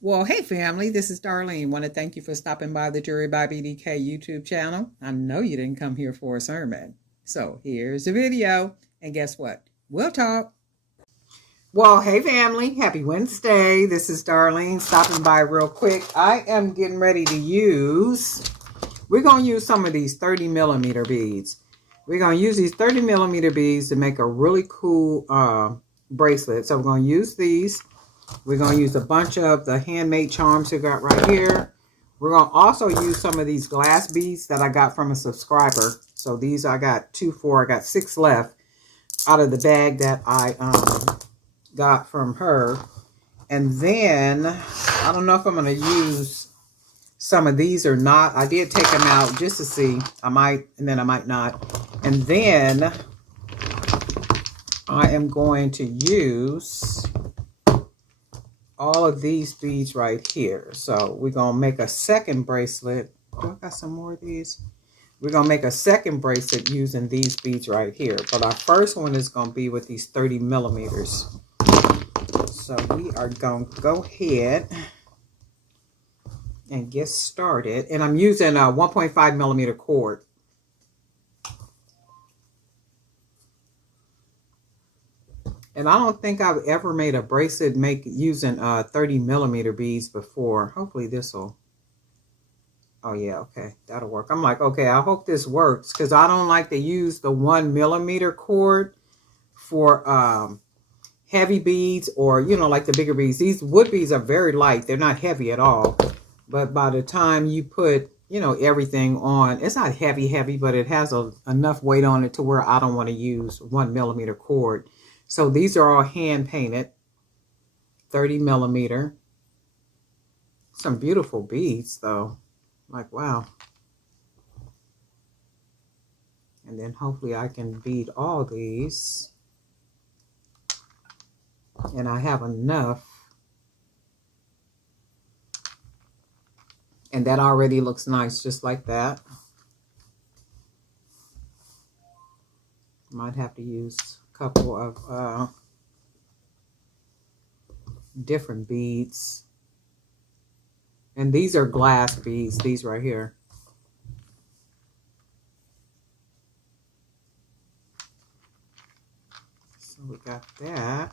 Well, hey family, this is Darlene. Want to thank you for stopping by the Jury by BDK YouTube channel. I know you didn't come here for a sermon. So here's the video. And guess what? We'll talk. Well, hey family, happy Wednesday. This is Darlene stopping by real quick. I am getting ready to we're going to use some of these 30 millimeter beads. We're going to use these 30 millimeter beads to make a really cool bracelet. So we're going to use these. We're going to use a bunch of the handmade charms we got right here. We're going to also use some of these glass beads that I got from a subscriber. So these I got 6 left out of the bag that I got from her. And then, I don't know if I'm going to use some of these or not. I did take them out just to see. I might, and then I might not. And then I am going to use all of these beads right here. So we're going to make a second bracelet. Do I got some more of these? We're going to make a second bracelet using these beads right here. But our first one is going to be with these 30 millimeters. So we are going to go ahead and get started. And I'm using a 1.5 millimeter cord. And I don't think I've ever made a bracelet using 30 millimeter beads before. Hopefully this will. Oh yeah, okay, that'll work. I'm like, okay, I hope this works because I don't like to use the 1 millimeter cord for heavy beads or, you know, like the bigger beads. These wood beads are very light. They're not heavy at all. But by the time you put, you know, everything on, it's not heavy, but it has enough weight on it to where I don't want to use 1 millimeter cord. So these are all hand painted, 30 millimeter. Some beautiful beads though. Like, wow. And then hopefully I can bead all these. And I have enough. And that already looks nice, just like that. Might have to use a couple of different beads. And these are glass beads, these right here. So we got that.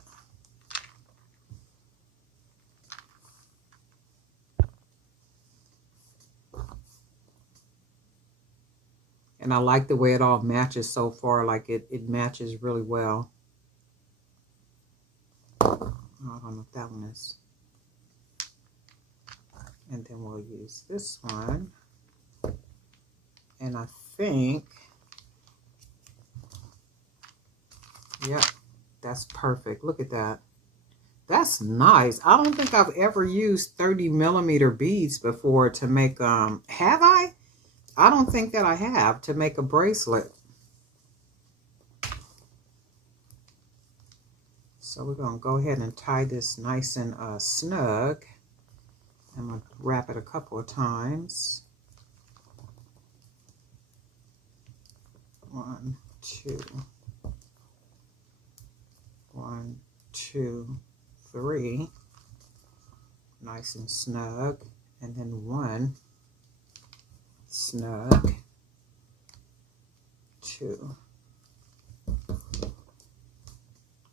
And I like the way it all matches so far, like it matches really well. I don't know if that one is. And then we'll use this one. And I think, yep, that's perfect. Look at that. That's nice. I don't think I've ever used 30 millimeter beads before to make, have I? I don't think that I have to make a bracelet. So we're going to go ahead and tie this nice and snug. I'm going to wrap it a couple of times. 1, 2. 1, 2, 3. Nice and snug. And then 1. Snug. 2.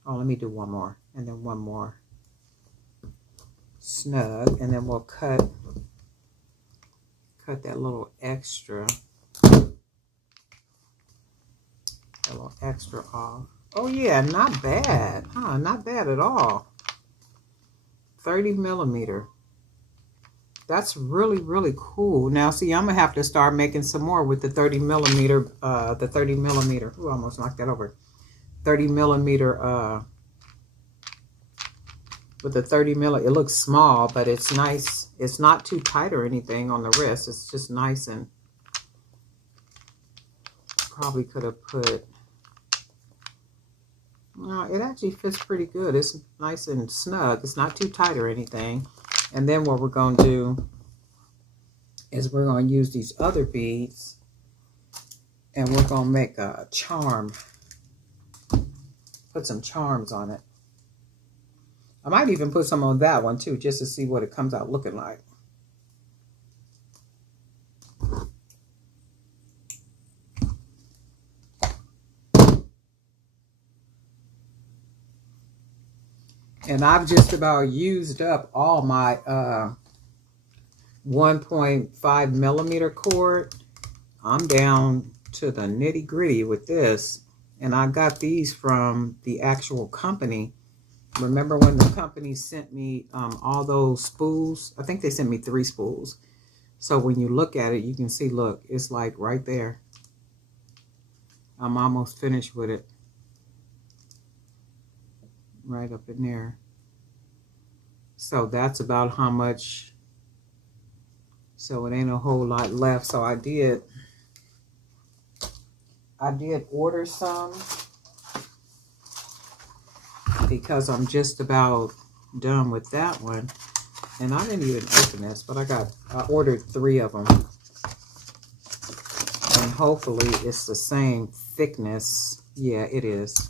Oh, let me do one more. And then one more. Snug. And then we'll cut that little extra. A little extra off. Oh yeah, not bad. Huh, not bad at all. 30 millimeter. That's really, really cool. Now, see, I'm going to have to start making some more with the 30 millimeter, Ooh, I almost knocked that over. 30 millimeter, with the 30 millimeter, it looks small, but it's nice. It's not too tight or anything on the wrist. It's just nice and probably could have put, no, it actually fits pretty good. It's nice and snug. It's not too tight or anything. And then what we're going to do is we're going to use these other beads and we're going to make a charm. Put some charms on it. I might even put some on that one too, just to see what it comes out looking like. And I've just about used up all my 1.5 millimeter cord. I'm down to the nitty gritty with this. And I got these from the actual company. Remember when the company sent me all those spools? I think they sent me 3 spools. So when you look at it, you can see, look, it's like right there. I'm almost finished with it. Right up in there. So that's about how much. So it ain't a whole lot left. So I did order some because I'm just about done with that one. And I didn't even open this, but I ordered 3 of them. And hopefully it's the same thickness. Yeah, it is.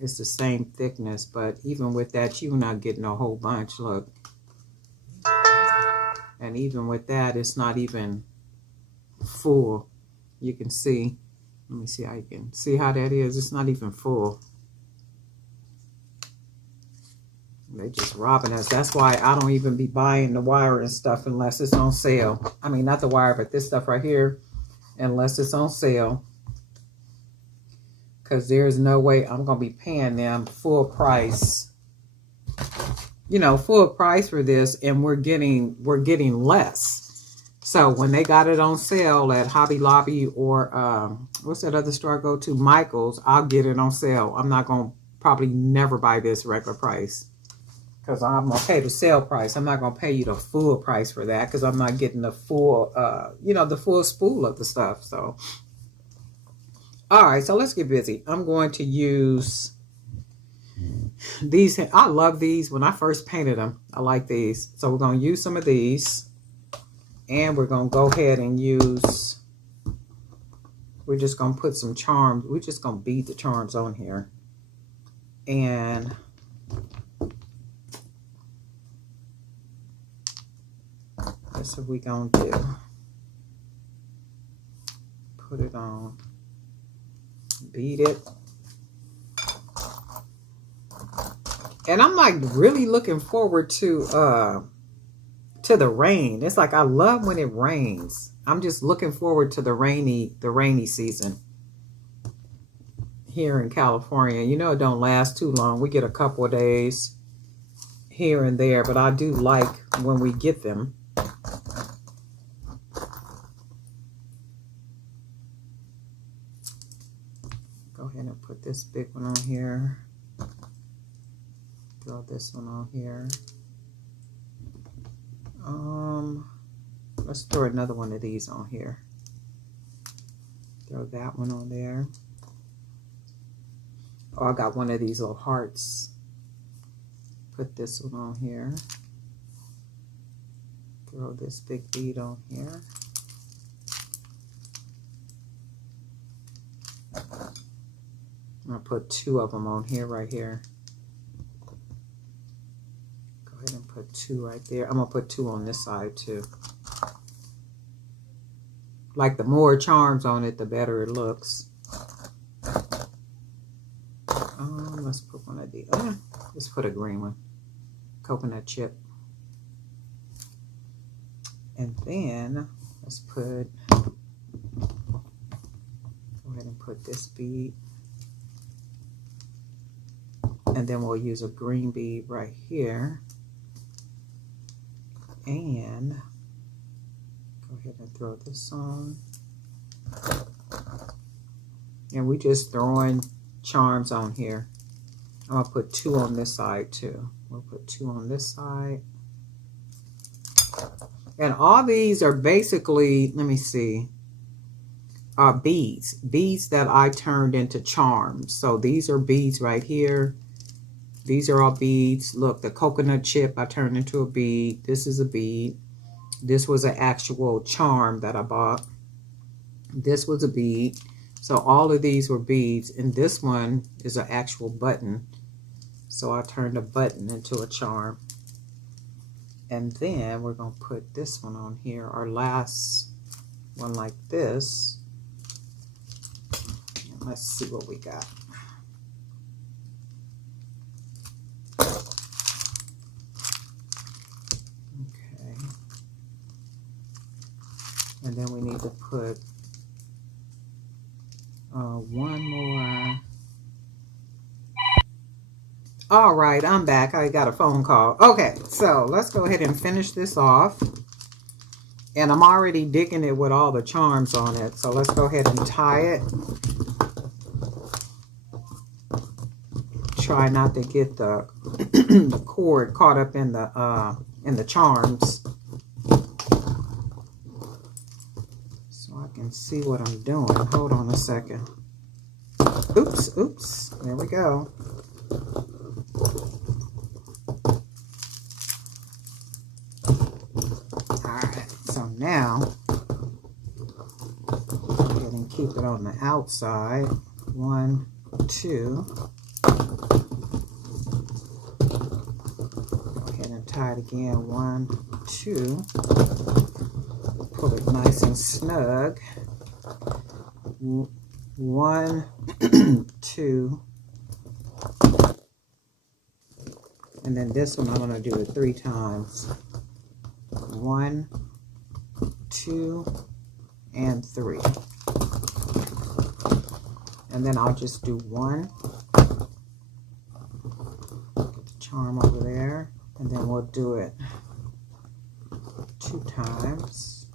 It's the same thickness, but even with that, you're not getting a whole bunch, look. And even with that, it's not even full. You can see. Let me see how you can see how that is. It's not even full. They just robbing us. That's why I don't even be buying the wire and stuff unless it's on sale. I mean, not the wire, but this stuff right here, unless it's on sale. Because there's no way I'm going to be paying them full price. You know, full price for this, and we're getting less. So when they got it on sale at Hobby Lobby or what's that other store I go to? Michael's, I'll get it on sale. I'm not going to probably never buy this regular price. Because I'm going to pay the sale price. I'm not going to pay you the full price for that. Because I'm not getting the full, you know, the full spool of the stuff. So, all right. So let's get busy. I'm going to use these. I love these. When I first painted them, I like these. So we're going to use some of these. And we're going to go ahead and use, we're just going to put some charms. We're just going to bead the charms on here. And that's what we're going to do. Put it on. Beat it. And I'm like really looking forward to the rain. It's like I love when it rains. I'm just looking forward to the rainy season here in California. You know, it don't last too long. We get a couple of days here and there, but I do like when we get them. Go ahead and put this big one on here. Throw this one on here. Let's throw another one of these on here. Throw that one on there. Oh, I got one of these little hearts. Put this one on here. Throw this big bead on here. I'm going to put 2 of them on here, right here. Go ahead and put 2 right there. I'm going to put 2 on this side too. Like the more charms on it, the better it looks. Let's put one of these. Let's put a green one. Coconut chip. And then let's put, go ahead and put this bead. And then we'll use a green bead right here. And go ahead and throw this on. And we just throwing charms on here. I'm going to put 2 on this side too. We'll put 2 on this side. And all these are basically, let me see, beads. Beads that I turned into charms. So these are beads right here. These are all beads. Look, the coconut chip I turned into a bead. This is a bead. This was an actual charm that I bought. This was a bead. So all of these were beads. And this one is an actual button. So I turned a button into a charm. And then we're going to put this one on here, our last one like this. And let's see what we got. Okay. And then we need to put one more. All right, I'm back. I got a phone call. Okay, so let's go ahead and finish this off. And I'm already digging it with all the charms on it. So let's go ahead and tie it. Try not to get the the cord caught up in the charms. So I can see what I'm doing. Hold on a second. Oops, oops. There we go. Alright, so now go ahead and keep it on the outside. 1, 2. Go ahead and tie it again. 1, 2. Pull it nice and snug. 1, 2. And then this one I'm going to do it 3 times. 1, 2, and 3. And then I'll just do 1. Get the charm over there. And then we'll do it 2 times.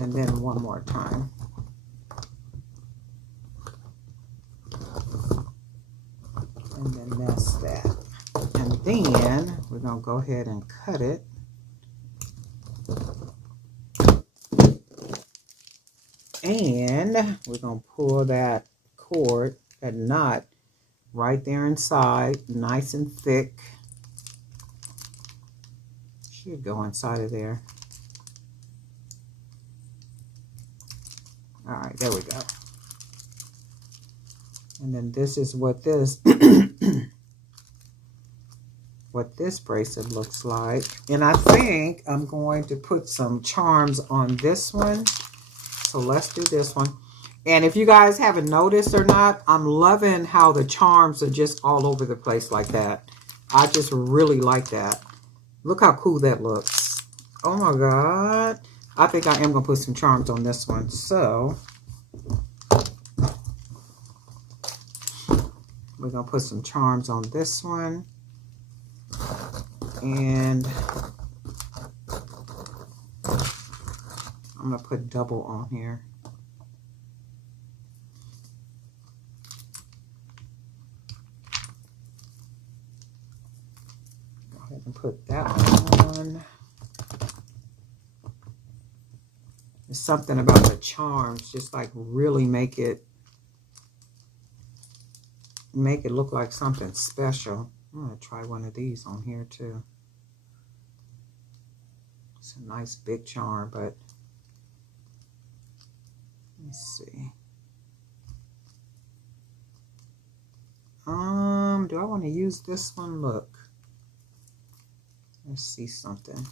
And then 1 more time. And then that's that. And then we're going to go ahead and cut it. And we're going to pull that cord, that knot, right there inside, nice and thick. Should go inside of there. All right, there we go. And then this is what this what this bracelet looks like. And I think I'm going to put some charms on this one. So let's do this one. And if you guys haven't noticed or not, I'm loving how the charms are just all over the place like that. I just really like that. Look how cool that looks. Oh my God. I think I am going to put some charms on this one. So we're going to put some charms on this one. And I'm going to put double on here. Go ahead and put that one on. There's something about the charms, just like really make it look like something special. I'm going to try one of these on here too. It's a nice big charm, but let's see. Do I want to use this one? Look. Let's see something.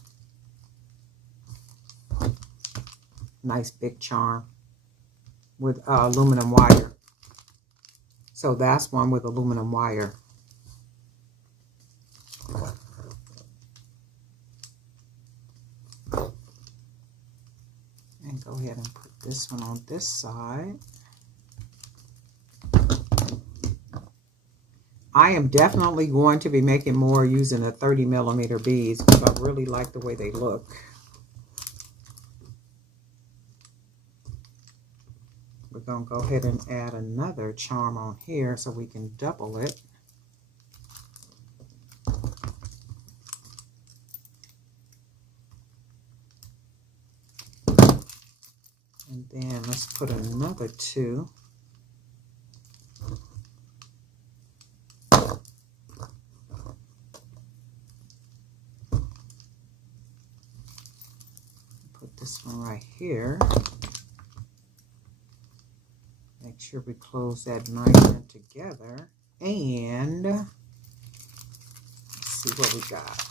Nice big charm with aluminum wire. So that's one with aluminum wire. And go ahead and put this one on this side. I am definitely going to be making more using the 30mm beads because I really like the way they look. We're going to go ahead and add another charm on here so we can double it. And then let's put another 2. Put this one right here. Make sure we close that nice and together. And let's see what we got.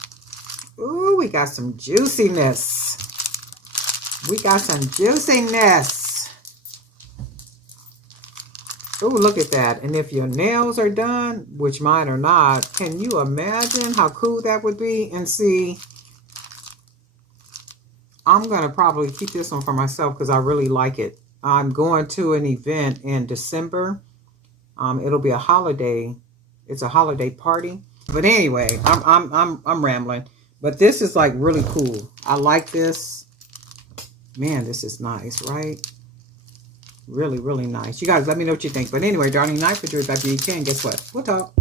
Ooh, we got some juiciness. We got some juiciness. Ooh, look at that. And if your nails are done, which mine are not, can you imagine how cool that would be? And see, I'm going to probably keep this one for myself because I really like it. I'm going to an event in December. It'll be a holiday. It's a holiday party. But anyway, I'm rambling. But this is like really cool. I like this. Man, this is nice, right? Really, really nice. You guys let me know what you think. But anyway, darling, night for Jewelry by BDK. And guess what? We'll talk.